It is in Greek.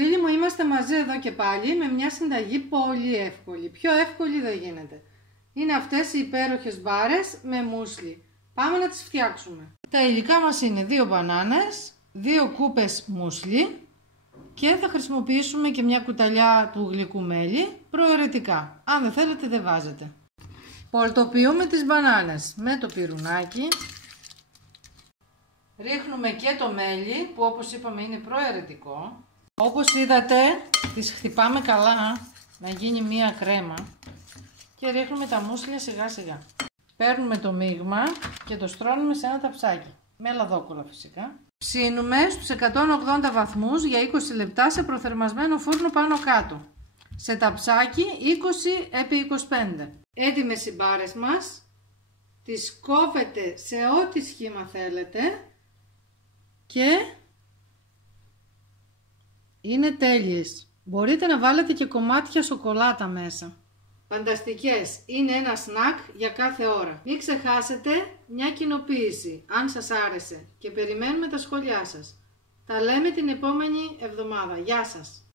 Φίλοι μου, είμαστε μαζί εδώ και πάλι με μια συνταγή πολύ εύκολη. Πιο εύκολη δεν γίνεται. Είναι αυτές οι υπέροχες μπάρες με μούσλι. Πάμε να τις φτιάξουμε. Τα υλικά μας είναι 2 μπανάνες, 2 κούπες μούσλι και θα χρησιμοποιήσουμε και μια κουταλιά του γλυκού μέλι προαιρετικά. Αν δεν θέλετε δεν βάζετε. Πολτοποιούμε τις μπανάνες με το πυρουνάκι. Ρίχνουμε και το μέλι που όπως είπαμε είναι προαιρετικό. Όπως είδατε τις χτυπάμε καλά να γίνει μία κρέμα και ρίχνουμε τα μούσλια σιγά σιγά. Παίρνουμε το μείγμα και το στρώνουμε σε ένα ταψάκι με λαδόκολλα φυσικά. Ψήνουμε στους 180 βαθμούς για 20 λεπτά σε προθερμασμένο φούρνο πάνω κάτω. Σε ταψάκι 20x25. Έτοιμες οι μπάρες μας. Τις κόβετε σε ό,τι σχήμα θέλετε και είναι τέλειες. Μπορείτε να βάλετε και κομμάτια σοκολάτα μέσα. Φανταστικές. Είναι ένα σνακ για κάθε ώρα. Μην ξεχάσετε μια κοινοποίηση αν σας άρεσε και περιμένουμε τα σχόλιά σας. Τα λέμε την επόμενη εβδομάδα. Γεια σας!